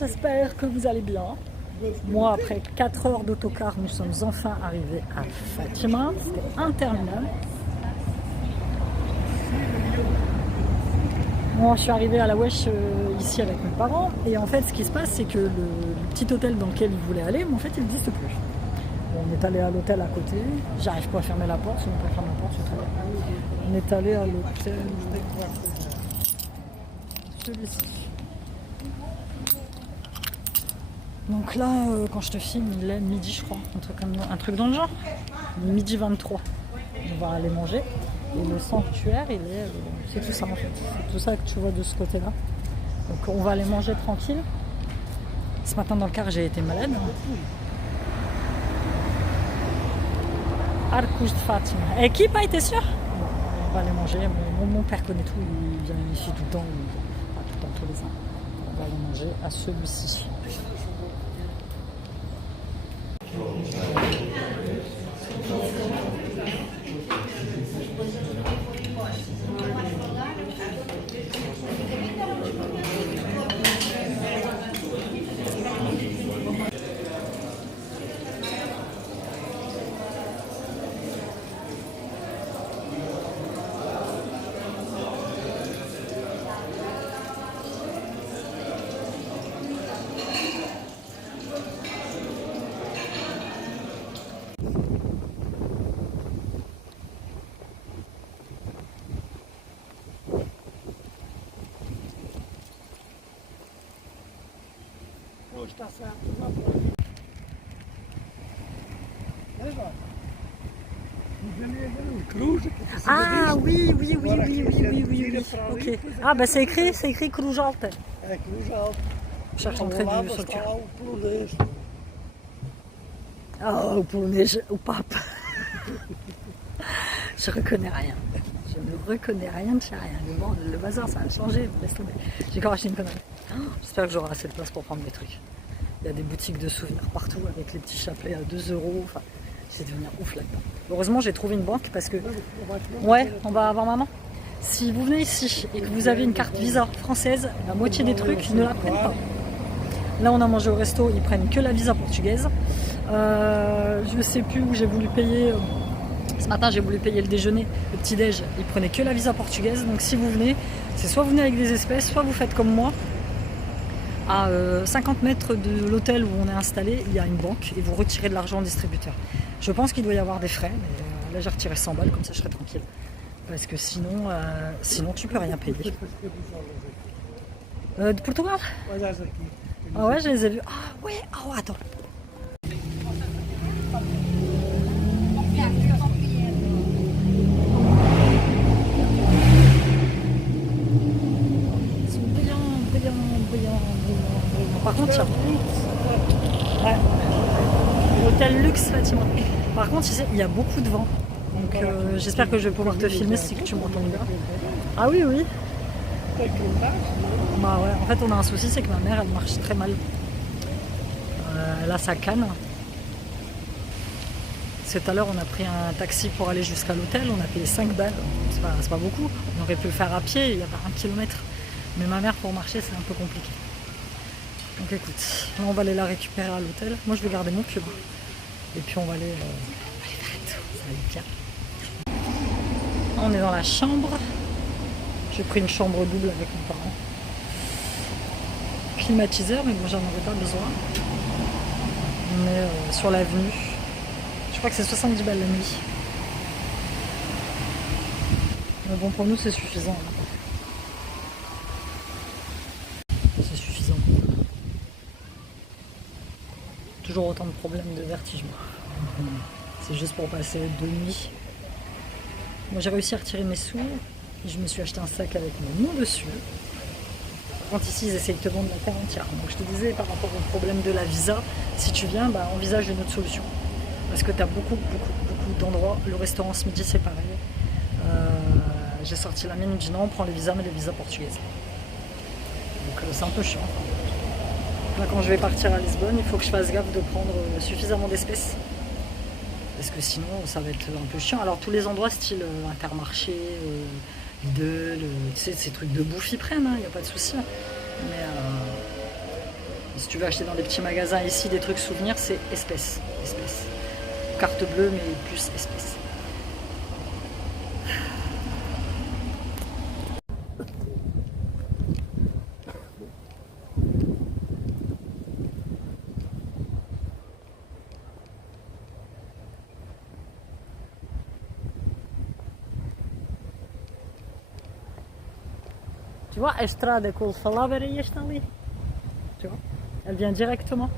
j'espère que vous allez bien. Moi, après 4 heures d'autocar, nous sommes enfin arrivés à Fatima. C'était interminable. Moi, je suis arrivée à la Wesh ici avec mes parents. Et en fait, ce qui se passe, c'est que le petit hôtel dans lequel ils voulaient aller, en fait, il n'existe plus. Bon, on est allé à l'hôtel à côté. J'arrive pas à fermer la porte. Si on peut fermer la porte, c'est très bien. On est allé à l'hôtel. Celui-ci. Donc là, quand je te filme, il est midi, je crois, un truc dans le genre. Midi 23. On va aller manger. Et le sanctuaire, il est, c'est tout ça en fait. C'est tout ça que tu vois de ce côté-là. Donc on va aller manger tranquille. Ce matin dans le car, j'ai été malade. Arkush Fatima. Et qui pas été sûr? On va aller manger. Mon père connaît tout. Il vient ici tout le temps. Pas tout le temps, tous les ans. On va aller manger à celui-ci. Ah oui. Ok. Ah bah c'est écrit Cruz Alta. Je cherche l'entrée du sanctuaire. Ah, au polonais, au pape. Je reconnais rien. Je ne reconnais rien de chez rien. Le bazar, ça a changé. Laisse tomber. J'ai encore acheté une connerie. J'espère que j'aurai assez de place pour prendre mes trucs. Il y a des boutiques de souvenirs partout avec les petits chapelets à 2 €. Enfin, je vais devenir ouf là-dedans. Heureusement, j'ai trouvé une banque parce que... Ouais, on va avoir maman. Si vous venez ici et que vous avez une carte Visa française, la moitié des trucs ne la prennent pas. Là, on a mangé au resto, ils prennent que la Visa portugaise. Je ne sais plus où j'ai voulu payer. Ce matin, j'ai voulu payer le déjeuner, le petit-déj. Ils prenaient que la Visa portugaise. Donc, si vous venez, c'est soit vous venez avec des espèces, soit vous faites comme moi. À 50 mètres de l'hôtel où on est installé, il y a une banque et vous retirez de l'argent au distributeur. Je pense qu'il doit y avoir des frais, mais là j'ai retiré 100 balles, comme ça je serai tranquille. Parce que sinon tu peux rien payer. De Portugal? Ah ouais, je les ai vus. Ah ouais, oh attends. Par contre, ouais. L'hôtel luxe Fatima. Par contre, il y a beaucoup de vent. Donc j'espère que je vais pouvoir te filmer si tu m'entends bien. Ah oui. Bah ouais, en fait on a un souci, c'est que ma mère elle marche très mal. Elle a sa canne. Tout à l'heure on a pris un taxi pour aller jusqu'à l'hôtel, on a payé 5 balles. C'est pas beaucoup. On aurait pu le faire à pied, il y a pas 1 kilomètre. Mais ma mère pour marcher c'est un peu compliqué. Donc écoute, là on va aller la récupérer à l'hôtel. Moi je vais garder mon cube. Et puis on va aller faire un tour, ça va être bien. On est dans la chambre. J'ai pris une chambre double avec mes parents. Climatiseur, mais bon j'en aurais pas besoin. On est sur l'avenue. Je crois que c'est 70 balles la nuit. Mais bon pour nous c'est suffisant. C'est suffisant. Toujours autant de problèmes de vertige. C'est juste pour passer 2 nuits. Moi j'ai réussi à retirer mes sous. Et je me suis acheté un sac avec mon nom dessus. Par contre ici ils essayent de te vendre la terre entière. Donc je te disais par rapport au problème de la visa, si tu viens, envisage une autre solution. Parce que tu as beaucoup d'endroits. Le restaurant ce midi c'est pareil. J'ai sorti la mienne, il me dit non on prend les visas mais les visas portugaises. Donc c'est un peu chiant. Là, quand je vais partir à Lisbonne, il faut que je fasse gaffe de prendre suffisamment d'espèces. Parce que sinon, ça va être un peu chiant. Alors, tous les endroits, style Intermarché, Lidl, tu sais, ces trucs de bouffe, ils prennent, il n'y a pas de souci. Mais Si tu veux acheter dans des petits magasins ici des trucs souvenirs, c'est espèce. Carte bleue, mais plus espèce. Tu vois, a estrada que ele falava era esta ali. Tu vois, elle vient directement.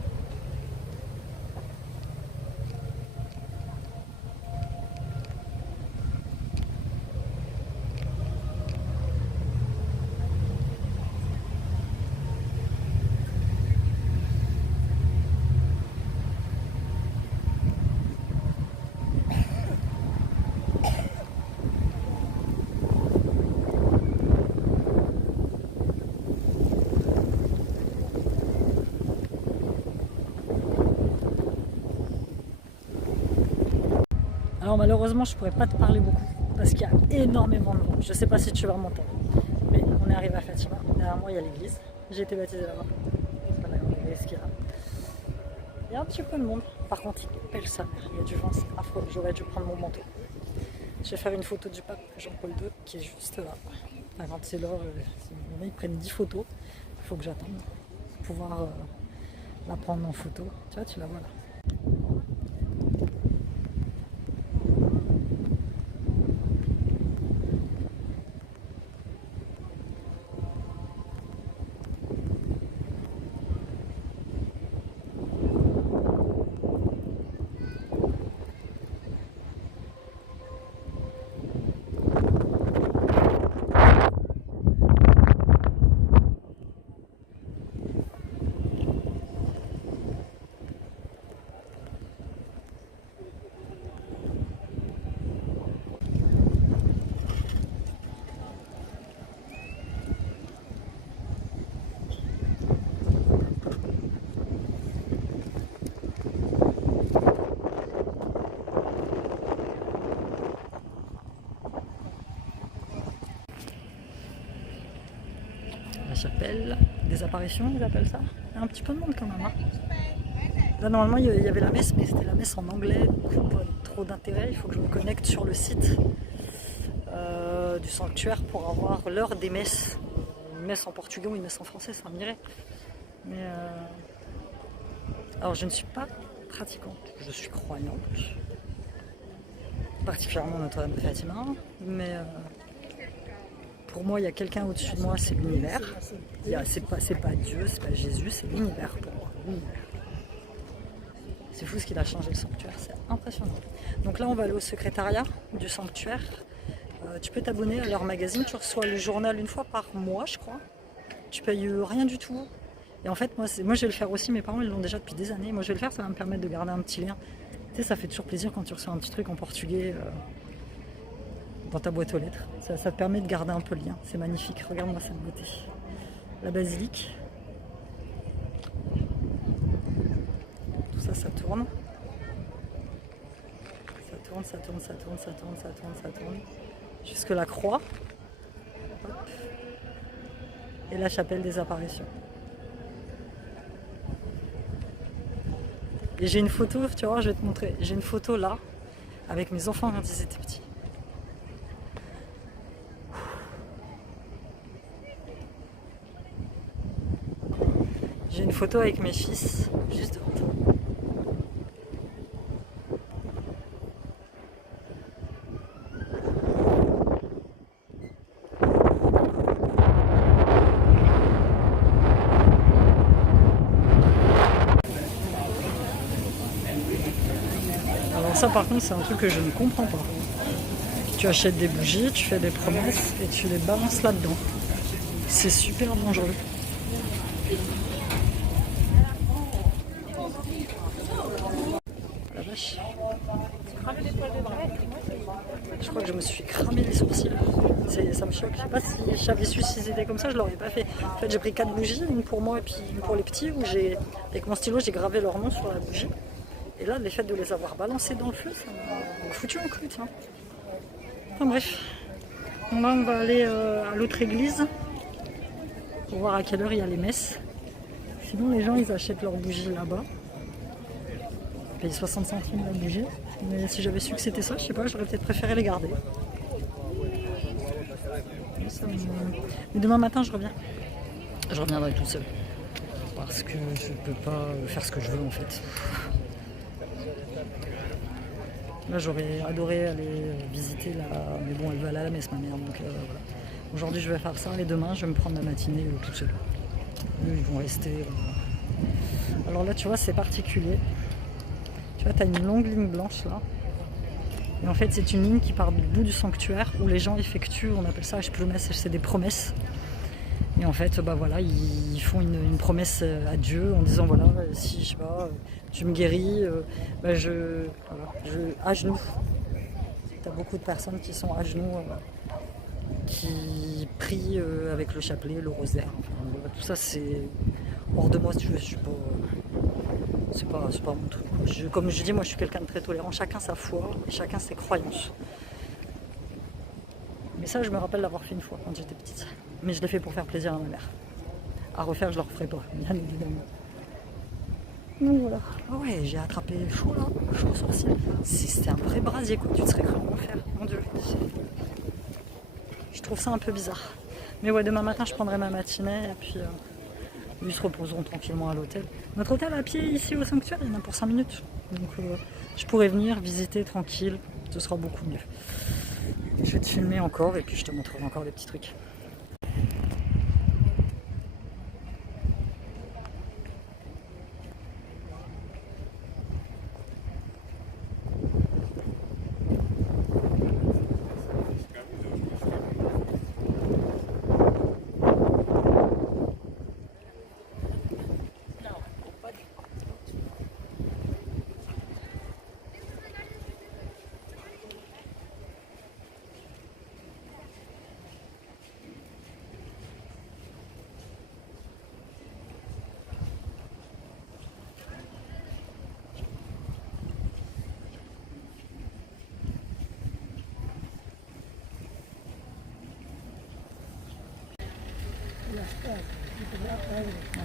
Alors malheureusement je pourrais pas te parler beaucoup parce qu'il y a énormément de monde. Je sais pas si tu vas m'entendre. Mais on est arrivé à Fatima. Derrière moi il y a l'église. J'ai été baptisée là-bas. Voilà, l'église qui est là. Il y a un petit peu de monde. Par contre il pèle sa mère. Il y a du vent, c'est affreux. J'aurais dû prendre mon manteau. Je vais faire une photo du pape Jean-Paul II qui est juste là. Enfin, quand c'est l'heure, ils prennent 10 photos. Il faut que j'attende pour pouvoir la prendre en photo. Tu vois, tu la vois là. La chapelle des apparitions, ils appellent ça. Il y a un petit peu de monde quand même. Hein. Là, normalement, il y avait la messe, mais c'était la messe en anglais. Du coup, pas trop d'intérêt. Il faut que je me connecte sur le site du sanctuaire pour avoir l'heure des messes. Une messe en portugais ou une messe en français, ça m'irait. Mais alors, je ne suis pas pratiquante, je suis croyante. Particulièrement Notre-Dame de Fatima. Mais pour moi, il y a quelqu'un au-dessus de moi, c'est l'univers. C'est pas Dieu, c'est pas Jésus, c'est l'univers pour moi. C'est fou ce qu'il a changé le sanctuaire, c'est impressionnant. Donc là, on va aller au secrétariat du sanctuaire. Tu peux t'abonner à leur magazine, tu reçois le journal une fois par mois, je crois. Tu payes rien du tout. Et en fait, moi je vais le faire aussi, mes parents ils l'ont déjà depuis des années. Moi je vais le faire, ça va me permettre de garder un petit lien. Tu sais, ça fait toujours plaisir quand tu reçois un petit truc en portugais dans ta boîte aux lettres. Ça te permet de garder un peu le lien. C'est magnifique, regarde-moi cette beauté. La basilique. Tout ça, ça tourne. Ça tourne. Jusque la croix. Hop. Et la chapelle des apparitions. Et j'ai une photo, tu vois, je vais te montrer. J'ai une photo là, avec mes enfants quand ils étaient petits. J'ai une photo avec mes fils, juste devant toi. Alors ça par contre c'est un truc que je ne comprends pas. Tu achètes des bougies, tu fais des promesses et tu les balances là-dedans. C'est super dangereux. La vache. Je crois que je me suis cramé les sourcils. Ça me choque. Je sais pas si j'avais su si c'était comme ça, je l'aurais pas fait. En fait j'ai pris 4 bougies, une pour moi et puis une pour les petits, où avec mon stylo j'ai gravé leur nom sur la bougie. Et là, le fait de les avoir balancés dans le feu, ça m'a foutu un clou, tiens. Enfin bref. Donc là, on va aller à l'autre église pour voir à quelle heure il y a les messes. Sinon, les gens, ils achètent leurs bougies là-bas. Ils payent 60 centimes la bougie. Mais si j'avais su que c'était ça, je sais pas, j'aurais peut-être préféré les garder. Mais demain matin, je reviens. Je reviendrai tout seul. Parce que je peux pas faire ce que je veux en fait. Là, j'aurais adoré aller visiter là, mais bon, elle veut aller à la messe, ma mère, donc voilà. Aujourd'hui, je vais faire ça et demain, je vais me prendre ma matinée toute seule. Eux, ils vont rester. Alors là, tu vois, c'est particulier. Tu vois, tu as une longue ligne blanche là. Et en fait, c'est une ligne qui part du bout du sanctuaire où les gens effectuent, on appelle ça c'est des promesses. Et en fait, bah voilà, ils font une promesse à Dieu en disant voilà, si je sais pas, tu me guéris, bah à genoux. Tu as beaucoup de personnes qui sont à genoux, qui prient avec le chapelet, le rosaire. Enfin, voilà, tout ça, c'est hors de moi. Je suis pas, c'est pas mon truc. Comme je dis, moi, je suis quelqu'un de très tolérant. Chacun sa foi et chacun ses croyances. Mais ça, je me rappelle l'avoir fait une fois quand j'étais petite. Mais je l'ai fait pour faire plaisir à ma mère. À refaire, je ne le referai pas, bien évidemment. Donc voilà. Ah ouais, j'ai attrapé chaud là, chaud sorcier. C'était un vrai brasier quoi, tu te serais cru en enfer, mon dieu. Je trouve ça un peu bizarre. Mais ouais, demain matin, je prendrai ma matinée et puis ils se reposeront tranquillement à l'hôtel. Notre hôtel à pied ici au sanctuaire, il y en a pour 5 minutes. Donc je pourrais venir visiter tranquille, ce sera beaucoup mieux. Je vais te filmer encore et puis je te montrerai encore des petits trucs.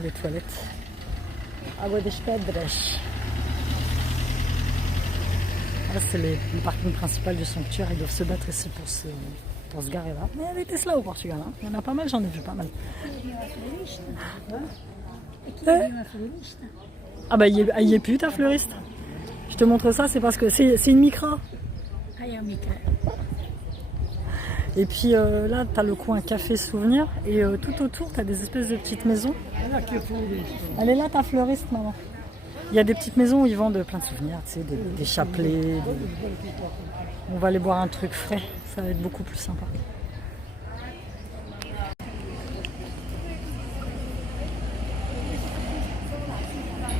Les toilettes. Agua de Pedras. Là, c'est le parking principal du sanctuaire. Ils doivent se battre ici pour se garer là. Mais il y a des Tesla au Portugal. Hein. Il y en a pas mal, j'en ai vu pas mal. Ah bah, il y est plus ta fleuriste. Je te montre ça, c'est parce que c'est une micra. Et puis là, tu as le coin café souvenir et tout autour, tu as des espèces de petites maisons. Elle est là, ta fleuriste, maman. Il y a des petites maisons où ils vendent plein de souvenirs, tu sais, des chapelets. On va aller boire un truc frais, ça va être beaucoup plus sympa.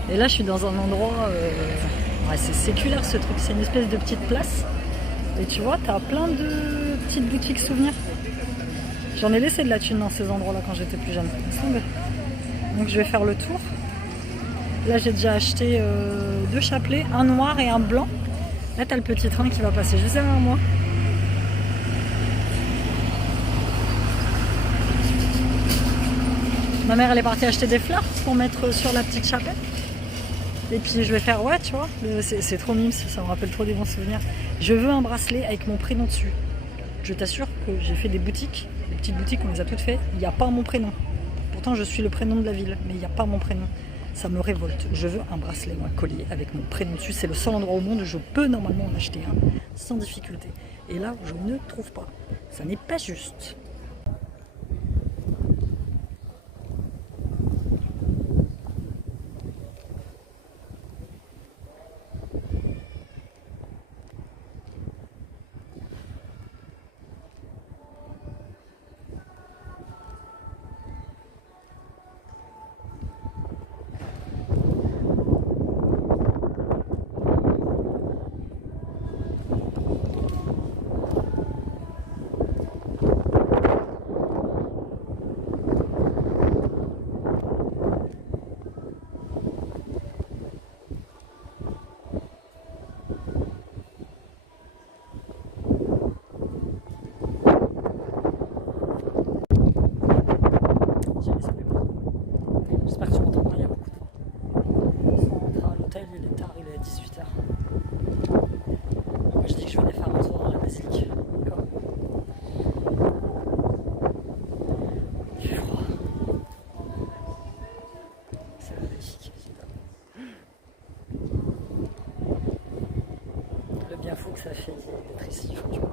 Et là, je suis dans un endroit... ouais, c'est séculaire ce truc, c'est une espèce de petite place. Et tu vois, tu as plein de petites boutiques souvenirs. J'en ai laissé de la thune dans ces endroits-là quand j'étais plus jeune. Donc je vais faire le tour. Là, j'ai déjà acheté 2 chapelets, un noir et un blanc. Là, tu as le petit train qui va passer juste derrière moi. Ma mère, elle est partie acheter des fleurs pour mettre sur la petite chapelle. Et puis je vais faire, ouais, tu vois, c'est trop mime, ça me rappelle trop des bons souvenirs. Je veux un bracelet avec mon prénom dessus. Je t'assure que j'ai fait des boutiques, des petites boutiques, on les a toutes faites, il n'y a pas mon prénom. Pourtant, je suis le prénom de la ville, mais il n'y a pas mon prénom. Ça me révolte. Je veux un bracelet ou un collier avec mon prénom dessus. C'est le seul endroit au monde où je peux normalement en acheter un sans difficulté. Et là, je ne trouve pas. Ça n'est pas juste. il est 18h. Moi je dis que je venais faire un tour dans la basilique. D'accord. Il fait froid. C'est magnifique. Le bien fou que ça fait d'être ici, franchement.